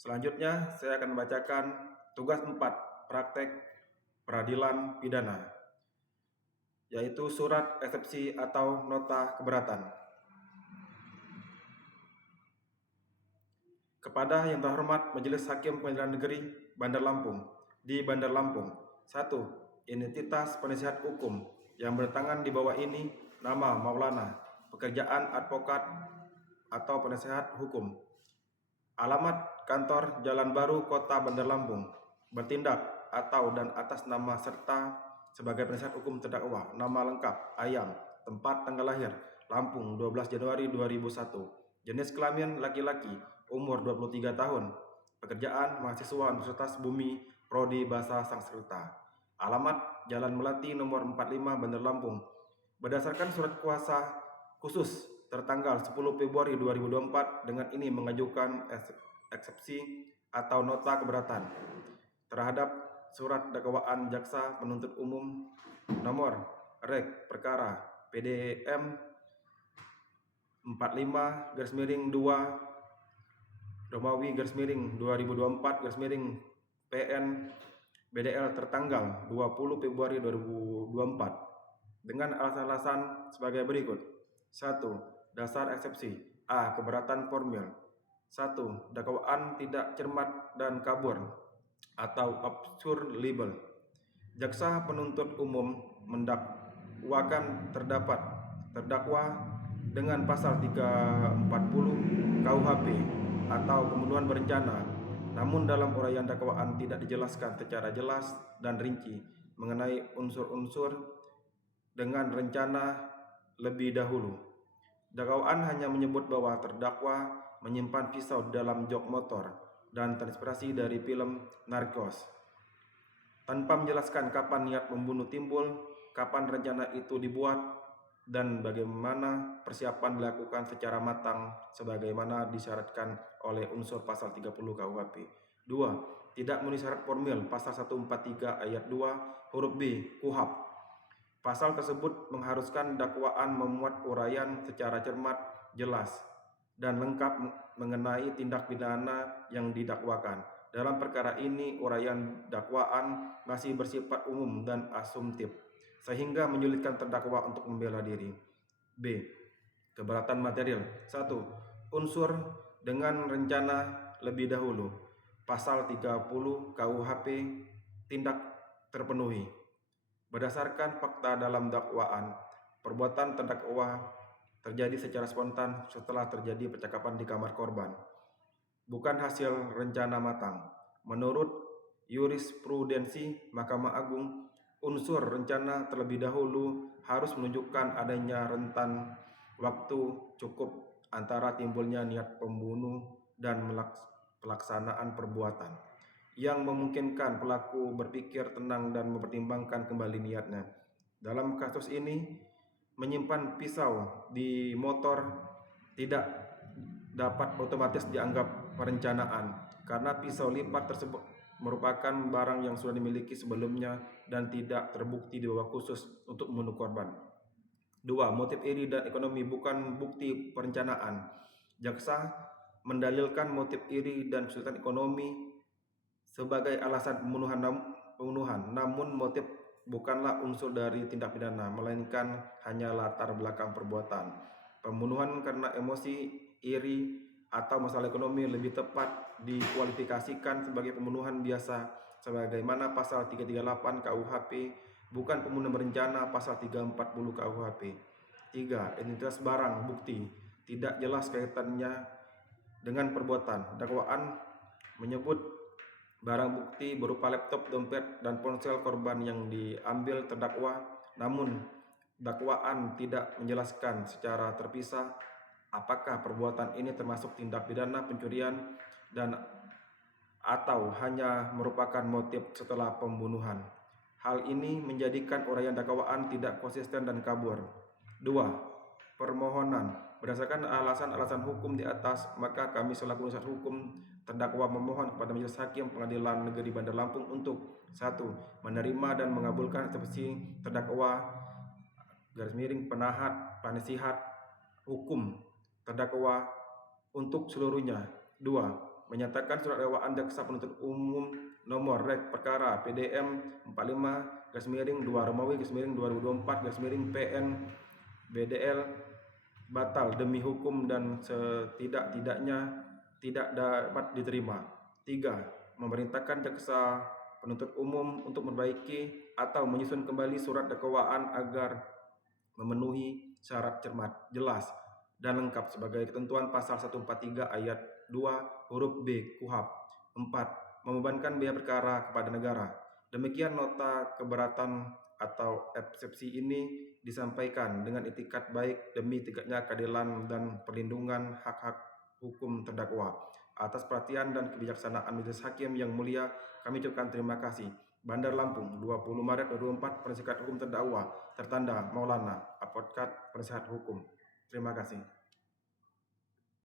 Selanjutnya, saya akan membacakan tugas 4 praktek peradilan pidana, yaitu surat eksepsi atau nota keberatan. Kepada yang terhormat Majelis Hakim Pengadilan Negeri Bandar Lampung di Bandar Lampung. 1. Identitas penasihat hukum yang bertangan di bawah ini: nama Maulana, pekerjaan advokat atau penasihat hukum. Alamat kantor Jalan Baru, Kota Bandar Lampung. Bertindak atau dan atas nama serta sebagai penasihat hukum terdakwa. Nama lengkap Ayam. Tempat tanggal lahir Lampung 12 Januari 2001. Jenis kelamin laki-laki, umur 23 tahun. Pekerjaan mahasiswa Universitas Bumi, prodi Bahasa Sanskerta. Alamat Jalan Melati nomor 45 Bandar Lampung. Berdasarkan surat kuasa khusus tertanggal 10 Februari 2024, dengan ini mengajukan eksepsi atau nota keberatan terhadap surat dakwaan jaksa penuntut umum nomor Rek Perkara PDM 45/2 Romawi /2024 PN BDL tertanggal 20 Februari 2024 dengan alasan-alasan sebagai berikut. 1. Dasar eksepsi. A. Keberatan formil. 1. Dakwaan tidak cermat dan kabur atau absurd libel. Jaksa penuntut umum mendakwakan terdakwa dengan pasal 340 KUHP atau pembunuhan berencana, namun dalam uraian dakwaan tidak dijelaskan secara jelas dan rinci mengenai unsur-unsur dengan rencana lebih dahulu. Dakwaan hanya menyebut bahwa terdakwa menyimpan pisau dalam jok motor dan terinspirasi dari film Narcos, tanpa menjelaskan kapan niat membunuh timbul, kapan rencana itu dibuat, dan bagaimana persiapan dilakukan secara matang sebagaimana disyaratkan oleh unsur pasal 30 KUHP. 2. Tidak memenuhi syarat formil pasal 143 ayat 2 huruf B KUHP. Pasal tersebut mengharuskan dakwaan memuat uraian secara cermat, jelas, dan lengkap mengenai tindak pidana yang didakwakan. Dalam perkara ini, uraian dakwaan masih bersifat umum dan asumtif, sehingga menyulitkan terdakwa untuk membela diri. B. Keberatan material. 1. Unsur dengan rencana lebih dahulu. Pasal 30 KUHP tindak terpenuhi. Berdasarkan fakta dalam dakwaan, perbuatan terdakwa terjadi secara spontan setelah terjadi percakapan di kamar korban, bukan hasil rencana matang. Menurut jurisprudensi Mahkamah Agung, unsur rencana terlebih dahulu harus menunjukkan adanya rentan waktu cukup antara timbulnya niat pembunuh dan pelaksanaan perbuatan, yang memungkinkan pelaku berpikir tenang dan mempertimbangkan kembali niatnya. Dalam kasus ini, menyimpan pisau di motor tidak dapat otomatis dianggap perencanaan, karena pisau lipat tersebut merupakan barang yang sudah dimiliki sebelumnya dan tidak terbukti dibawa khusus untuk membunuh korban. 2. Motif iri dan ekonomi bukan bukti perencanaan. Jaksa mendalilkan motif iri dan kesulitan ekonomi sebagai alasan pembunuhan, namun motif bukanlah unsur dari tindak pidana, melainkan hanya latar belakang perbuatan. Pembunuhan karena emosi, iri, atau masalah ekonomi lebih tepat dikualifikasikan sebagai pembunuhan biasa sebagaimana pasal 338 KUHP, bukan pembunuhan berencana pasal 340 KUHP. 3. Identitas barang bukti tidak jelas kaitannya dengan perbuatan. Dakwaan menyebut barang bukti berupa laptop, dompet, dan ponsel korban yang diambil terdakwa, namun dakwaan tidak menjelaskan secara terpisah apakah perbuatan ini termasuk tindak pidana pencurian dan atau hanya merupakan motif setelah pembunuhan. Hal ini menjadikan uraian dakwaan tidak konsisten dan kabur. 2. Permohonan. Berdasarkan alasan-alasan hukum di atas, maka kami selaku penasihat hukum terdakwa memohon kepada Majelis Hakim Pengadilan Negeri Bandar Lampung untuk 1. Menerima dan mengabulkan eksepsi terdakwa penasihat hukum terdakwa untuk seluruhnya. 2. menyatakan surat dakwaan jaksa penuntut umum nomor rek perkara PDM 45/2 Romawi /2024 PN BDL batal demi hukum dan setidak-tidaknya tidak dapat diterima. 3. Memerintahkan jaksa penuntut umum untuk memperbaiki atau menyusun kembali surat dakwaan agar memenuhi syarat cermat, jelas, dan lengkap sebagai ketentuan pasal 143 ayat 2 huruf B KUHP. 4. Membebankan biaya perkara kepada negara. Demikian nota keberatan atau eksepsi ini disampaikan dengan itikat baik demi tegaknya keadilan dan perlindungan hak-hak hukum terdakwa. Atas perhatian dan kebijaksanaan Majelis Hakim yang mulia, kami ucapkan terima kasih. Bandar Lampung, 20 Maret 2024, Penasihat Hukum Terdakwa, tertanda Maulana, Advokat Penasihat Hukum. Terima kasih.